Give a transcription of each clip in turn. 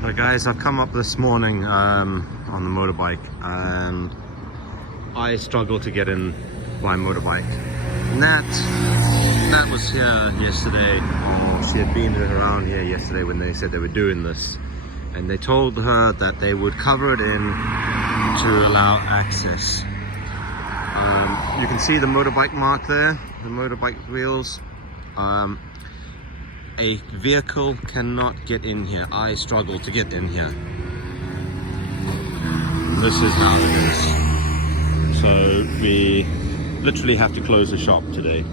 Hi guys, I've come up this morning on the motorbike and I struggled to get in my motorbike. Nat was here yesterday, or she had been around here yesterday when they said they were doing this, and they told her that they would cover it in to allow access. You can see the motorbike mark there, the motorbike wheels. A vehicle cannot get in here. I struggle to get in here. This is how it is. So we literally have to close the shop today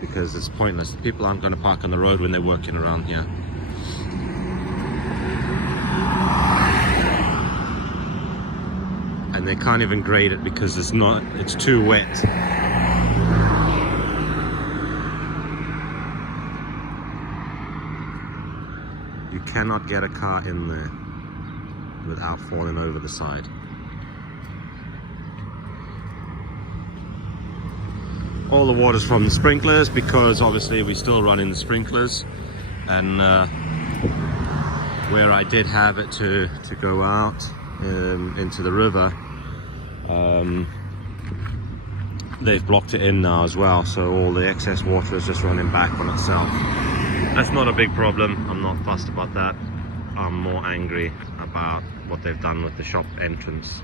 because it's pointless. People aren't going to park on the road when they're working around here. And they can't even grade it because it's too wet. You cannot get a car in there without falling over the side. All the water's from the sprinklers because obviously we're still running the sprinklers, and where I did have it to go out into the river, they've blocked it in now as well, so all the excess water is just running back on itself. That's not a big problem. I'm not fussed about that. I'm more angry about what they've done with the shop entrance.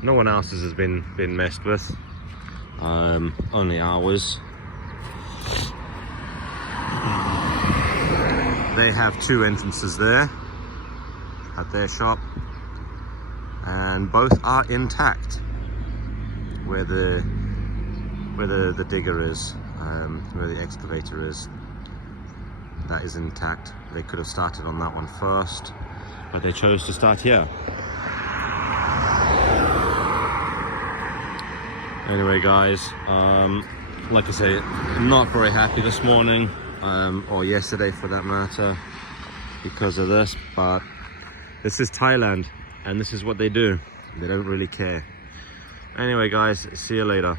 No one else's has been messed with, only ours. They have two entrances there at their shop, and both are intact. Where the digger is, where the excavator is, that is intact. They could have started on that one first, but they chose to start here. Anyway guys, like I say, not very happy this morning, or yesterday for that matter, because of this, but this is Thailand and this is what they do. They don't really care. Anyway guys, see you later.